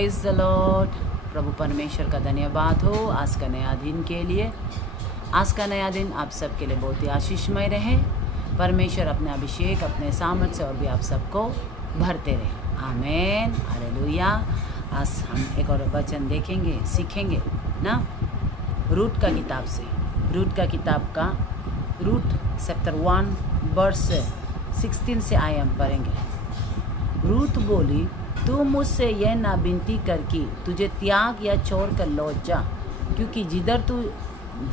Praise the Lord. प्रभु परमेश्वर का धन्यवाद हो आज का नया दिन के लिए। आज का नया दिन आप सबके लिए बहुत ही आशीषमय रहे। परमेश्वर अपने अभिषेक अपने सामर्थ्य से और भी आप सबको भरते रहे। आमेन, हालेलुया। आज हम एक और वचन देखेंगे, सीखेंगे ना, रूट का किताब से। रूट का किताब का रूट चैप्टर 1 वर्स 16 से आए हम पढ़ेंगे। रूट बोली, तू मुझसे यह ना विनती कर कि तुझे त्याग या छोड़ कर लौट जा, क्योंकि जिधर तू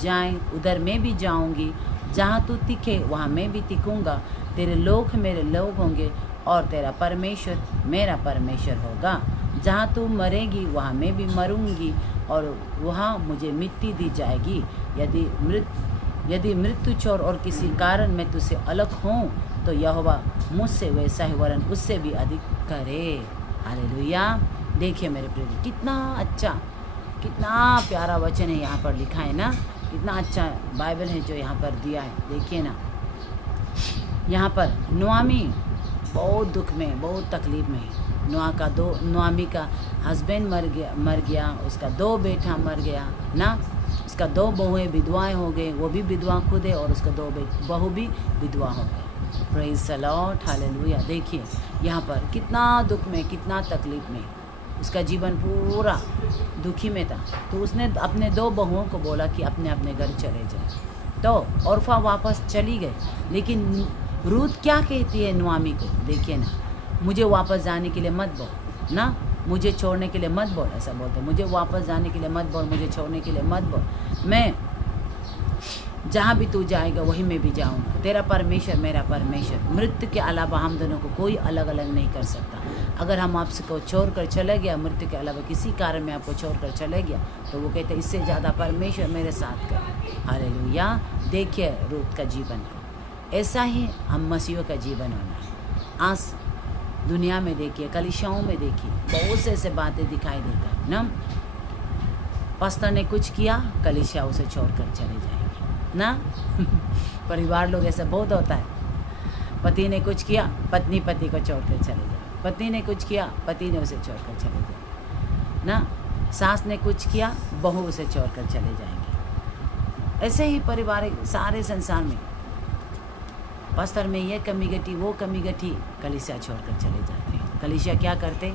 जाए उधर मैं भी जाऊंगी, जहाँ तू तिखे वहाँ मैं भी तिकूँगा। तेरे लोग मेरे लोग होंगे और तेरा परमेश्वर मेरा परमेश्वर होगा। जहाँ तू मरेगी वहाँ मैं भी मरूंगी और वहाँ मुझे मिट्टी दी जाएगी। यदि मृत्यु छोड़ और किसी कारण मैं तुझसे अलग हूँ तो यहोवा मुझसे वैसा ही वरन उससे भी अधिक करे। हालेलुया। देखिए मेरे प्रिय, कितना अच्छा कितना प्यारा वचन है यहाँ पर लिखा है ना। कितना अच्छा बाइबल है जो यहाँ पर दिया है। देखिए ना, यहाँ पर नुआमी बहुत दुख में बहुत तकलीफ में है। नुआमी का हस्बैंड मर गया, उसका 2 बेटा मर गया ना, उसका 2 बहुएं विधवाएं हो गए, वो भी विधवा खुद है और उसका 2 बहू भी विधवा हो गए। Praise the Lord, hallelujah. देखिए यहाँ पर कितना दुख में कितना तकलीफ में उसका जीवन पूरा दुखी में था। तो उसने अपने 2 बहुओं को बोला कि अपने अपने घर चले जाए। तो औरफा वापस चली गई, लेकिन रूत क्या कहती है नुआमी को, देखिए ना, मुझे वापस जाने के लिए मत बोल ना, मुझे छोड़ने के लिए मत बोल। ऐसा बोलते, मुझे वापस जाने के लिए मत बोल, मुझे छोड़ने के लिए मत बोल। मैं जहाँ भी तू जाएगा वहीं मैं भी जाऊँगा। तेरा परमेश्वर मेरा परमेश्वर, मृत्यु के अलावा हम दोनों को कोई अलग अलग नहीं कर सकता। अगर हम आपसे को छोड़ कर चले गया, मृत्यु के अलावा किसी कारण में आपको छोड़ कर चले गया, तो वो कहते इससे ज़्यादा परमेश्वर मेरे साथ करे। हालेलुया। देखिए रूत का जीवन को, ऐसा ही हम मसीहों का जीवन होना है। आज दुनिया में देखिए, कलीसियाओं में देखिए, बहुत से ऐसे बातें दिखाई देता है ना। पास्टर ने कुछ किया, कलीसिया उसे छोड़ कर चले जाएंगे ना। परिवार लोग ऐसा बहुत होता है। पति ने कुछ किया, पत्नी पति को छोड़कर चले जाए। पत्नी ने कुछ किया, पति ने उसे छोड़कर चले जाए ना। सास ने कुछ किया, बहू उसे छोड़कर चले जाएंगे। ऐसे ही परिवार सारे संसार में, पास्टर में ये कमी घटी वो कमी घटी, कलीसिया छोड़कर चले जाते हैं। कलीसिया क्या करते,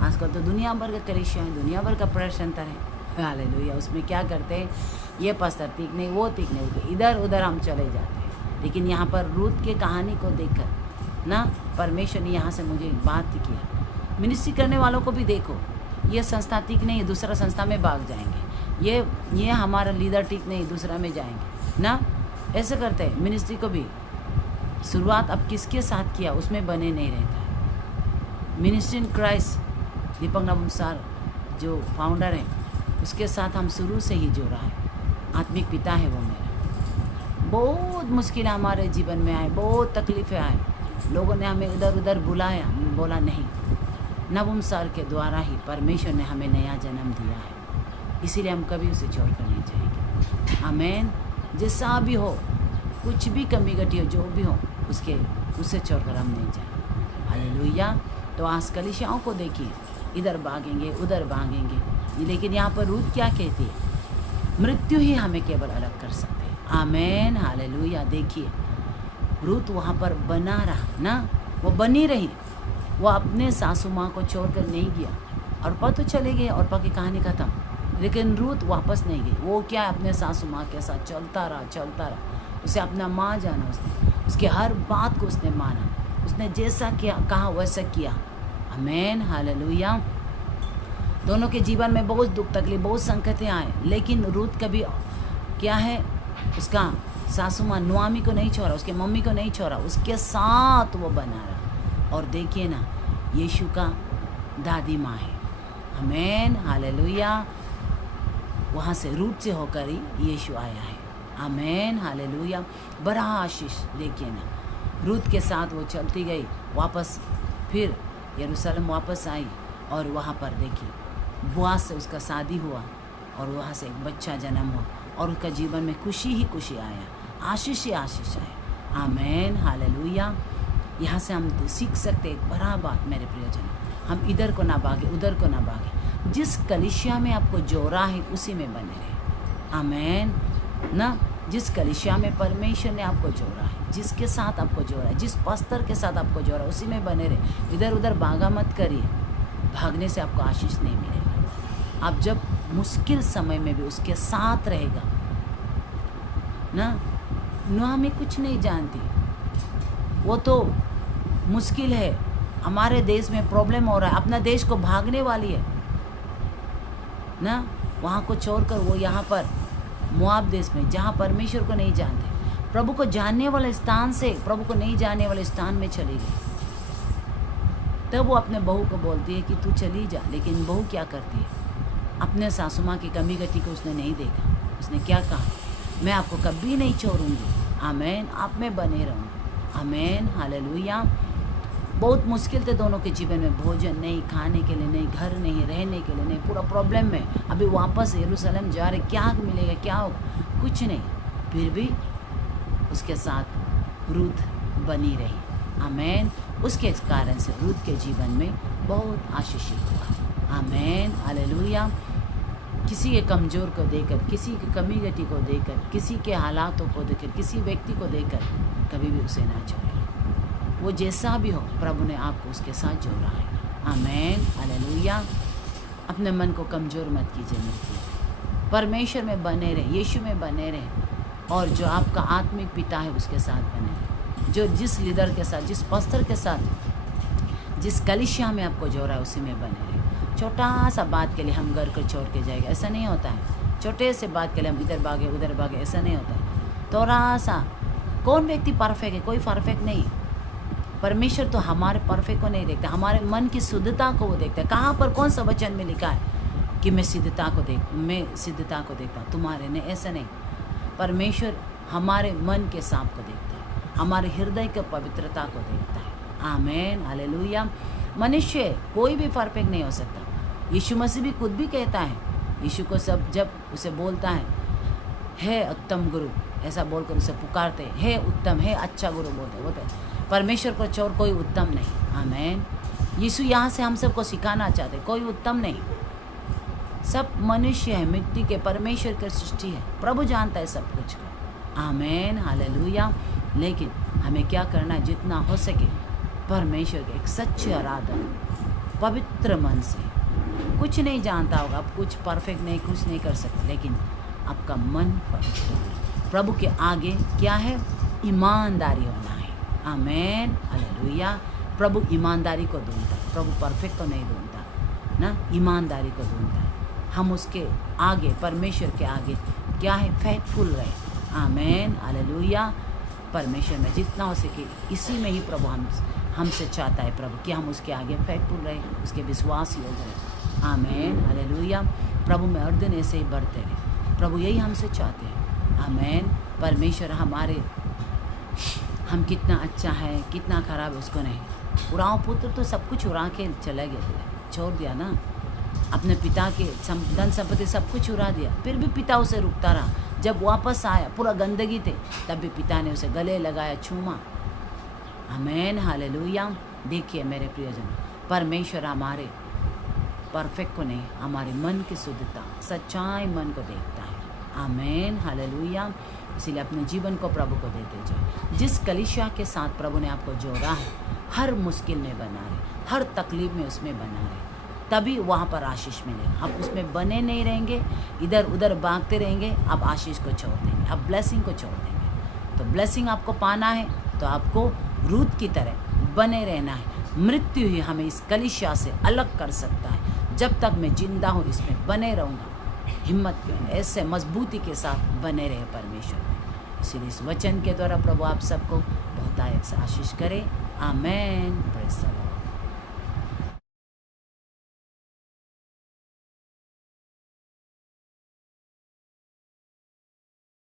आजकल तो दुनिया भर का कलीसिया है, दुनिया भर का प्रेयर सेंटर है। हालेलुया। उसमें क्या करते हैं, ये पास्टर ठीक नहीं वो ठीक नहीं, इधर उधर हम चले जाते हैं। लेकिन यहाँ पर रूत के कहानी को देखकर ना, परमेश्वर ने यहाँ से मुझे बात किया। मिनिस्ट्री करने वालों को भी देखो, ये संस्था ठीक नहीं, दूसरा संस्था में भाग जाएंगे। ये हमारा लीडर ठीक नहीं, दूसरा में जाएंगे ना। ऐसे करते हैं। मिनिस्ट्री को भी शुरुआत अब किसके साथ किया उसमें बने नहीं रहता है। मिनिस्ट्री इन क्राइस्ट दीपक नवसार जो फाउंडर हैं, उसके साथ हम शुरू से ही जोड़ा है। आत्मिक पिता है वो मेरा। बहुत मुश्किल हमारे जीवन में आए, बहुत तकलीफ़ें आए, लोगों ने हमें इधर उधर बुलाया, बोला नहीं। नवसार के द्वारा ही परमेश्वर ने हमें नया जन्म दिया है, इसीलिए हम कभी उसे छोड़ कर नहीं जाएंगे। आमीन। जैसा भी हो, कुछ भी कमी घटी हो, जो भी हो, उससे छोड़कर हम नहीं जाएंगे। हालेलुया। तो आज कलीसियाओं को देखिए, इधर भागेंगे उधर भागेंगे, लेकिन यहाँ पर रूत क्या कहती है, मृत्यु ही हमें केवल अलग कर सकते हैं। आमीन, हालेलुया। देखिए रूत वहाँ पर बना रहा ना, वो बनी रही, वो अपने सासू माँ को छोड़कर नहीं गया। अर्पा तो चले गए, अर्पा की कहानी खत्म, लेकिन रूत वापस नहीं गई। वो क्या, अपने सासू माँ के साथ चलता रहा। उसे अपना माँ जाना, उसके हर बात को उसने माना, उसने जैसा किया कहा वैसा किया। आमीन, हालेलुया। दोनों के जीवन में बहुत दुख तकलीफ बहुत संकटें आए, लेकिन रूत कभी क्या है, उसका सासू माँ नुआमी को नहीं छोड़ा, उसके मम्मी को नहीं छोड़ा, उसके साथ वो बना रहा। और देखिए ना, यीशु का दादी माँ है। आमीन, हालेलुया। वहाँ से रूत से होकर ही यीशु आया है। आमीन, हालेलुया। बड़ा आशीष। देखिए ना, रूत के साथ वो चलती गई, वापस फिर यरूशलेम वापस आई, और वहाँ पर देखिए बोआज से उसका शादी हुआ, और वहाँ से एक बच्चा जन्म हुआ, और उसका जीवन में खुशी ही खुशी आया, आशीष ही आशीष आया। आमीन, हालेलुया। यहाँ से हम सीख सकते एक बड़ा बात मेरे प्रियजन, हम इधर को ना भागे उधर को ना भागे, जिस कलीसिया में आपको जोड़ा है उसी में बने रहे। आमेन ना। जिस कलीसिया में परमेश्वर ने आपको जोड़ा है, जिसके साथ आपको जोड़ा है, जिस पास्टर के साथ आपको जोड़ा है, उसी में बने रहे। इधर उधर भागा मत करिए, भागने से आपको आशीष नहीं मिलेगा। आप जब मुश्किल समय में भी उसके साथ रहेगा ना। नोआमी कुछ नहीं जानती, वो तो मुश्किल है, हमारे देश में प्रॉब्लम हो रहा है, अपना देश को भागने वाली है ना। वहाँ को छोड़कर वो यहाँ पर मोआब देश में, जहाँ परमेश्वर को नहीं जानते, प्रभु को जानने वाले स्थान से प्रभु को नहीं जानने वाले स्थान में चली गई। तब वो अपने बहू को बोलती है कि तू चली जा, लेकिन बहू क्या करती है, अपने सासू माँ की कमी गति को उसने नहीं देखा। उसने क्या कहा, मैं आपको कभी नहीं छोड़ूंगी। आमेन, आप में बने रहूँगी। आमेन, हालेलुया। बहुत मुश्किल थे दोनों के जीवन में, भोजन नहीं, खाने के लिए नहीं, घर नहीं, रहने के लिए नहीं, पूरा प्रॉब्लम में। अभी वापस यरूशलेम जा रहे, क्या मिलेगा, क्या होगा, कुछ नहीं। फिर भी उसके साथ रूथ बनी रही। आमेन। उसके कारण से रूथ के जीवन में बहुत आशीषित हुआ। आमेन, हालेलुया। किसी के कमज़ोर को देखकर, किसी की कमी गति को देखकर, किसी के हालातों को देखकर, किसी व्यक्ति को देखकर कभी भी उसे ना छोड़े। वो जैसा भी हो, प्रभु ने आपको उसके साथ जोड़ा है। आमेन, हालेलुया। अपने मन को कमज़ोर मत कीजिए, मिलती परमेश्वर में बने रहे, यीशु में बने रहे, और जो आपका आत्मिक पिता है उसके साथ बने रहे। जो जिस लीडर के साथ, जिस पास्टर के साथ, जिस कलीसिया में आपको जोड़ा है उसी में बने रहे। छोटा सा बात के लिए हम घर को छोड़ के जाएंगे, ऐसा नहीं होता है। छोटे से बात के लिए हम इधर भागे उधर भागे, ऐसा नहीं होता है। थोड़ा सा, कौन व्यक्ति परफेक्ट है, कोई परफेक्ट नहीं। परमेश्वर तो हमारे परफेक्ट को नहीं देखता, हमारे मन की शुद्धता को वो देखता है। कहाँ पर कौन सा वचन में लिखा है कि मैं सिद्धता को देखता हूँ, तुम्हारे नहीं, ऐसा नहीं। परमेश्वर हमारे मन के सांप को देखता है, हमारे हृदय के पवित्रता को देखता है। आमेन, हालेलुया। मनुष्य कोई भी परफेक्ट नहीं हो सकता। यीशु मसीह भी खुद भी कहता है, यीशु को सब जब उसे बोलता है, हे उत्तम गुरु, ऐसा बोलकर उसे पुकारते हैं, हे उत्तम, हे अच्छा गुरु बोलते। परमेश्वर को छोड़ कोई उत्तम नहीं। आमेन। यीशु यहाँ से हम सबको सिखाना चाहते, कोई उत्तम नहीं। सब मनुष्य है, मिट्टी के, परमेश्वर की सृष्टि है, प्रभु जानता है सब कुछ का। आमेन, हालेलुया। लेकिन हमें क्या करना है, जितना हो सके परमेश्वर के एक सच्चे आराधक पवित्र मन से। कुछ नहीं जानता होगा, आप कुछ परफेक्ट नहीं, कुछ नहीं कर सकते, लेकिन आपका मन पवित्र है। प्रभु के आगे क्या है, ईमानदारी होना है। आमेन, हालेलुया। प्रभु ईमानदारी को ढूंढता है, प्रभु परफेक्ट को नहीं ढूंढता ना, ईमानदारी को ढूंढता है। हम उसके आगे, परमेश्वर के आगे क्या है, फेथफुल रहे। आमेन, हालेलुया। परमेश्वर में जितना हो सके, इसी में ही प्रभु हमसे चाहता है, प्रभु कि हम उसके आगे फेथफुल रहे, उसके विश्वास योग्य रहे। आमेन, हालेलुया। प्रभु में हर दिन ऐसे ही बढ़ते रहे, प्रभु यही हमसे चाहते हैं। आमेन। परमेश्वर हमारे, हम कितना अच्छा है, कितना खराब है उसको नहीं। उराव पुत्र तो सब कुछ उड़ा के चला गया, छोड़ दिया ना, अपने पिता के धन संपत्ति सब कुछ उड़ा दिया, फिर भी पिता उसे रुकता रहा। जब वापस आया, पूरा गंदगी थे, तब भी पिता ने उसे गले लगाया, छूमा। आमेन, हालेलुया। देखिए मेरे प्रियजन, परमेश्वर हमारे परफेक्ट को नहीं, हमारे मन की शुद्धता, सच्चाई मन को देखता है। आमेन, हालेलुया। इसीलिए अपने जीवन को प्रभु को देते जाए। जिस कलीसिया के साथ प्रभु ने आपको जोड़ा है, हर मुश्किल में बना रहे, हर तकलीफ में उसमें बना रहे, तभी वहाँ पर आशीष मिलेगा। आप उसमें बने नहीं रहेंगे, इधर उधर भागते रहेंगे, आप आशीष को छोड़ देंगे, आप ब्लेसिंग को छोड़ देंगे। तो ब्लेसिंग आपको पाना है तो आपको रूत की तरह बने रहना है। मृत्यु ही हमें इस कलीसिया से अलग कर सकता है। जब तक मैं जिंदा हूँ इसमें बने रहूँगा। हिम्मत क्यों, ऐसे मजबूती के साथ बने रहे परमेश्वर में। इसलिए इस वचन के द्वारा प्रभु आप सबको बहुत आशीष करे। आमेन। Praise the Lord.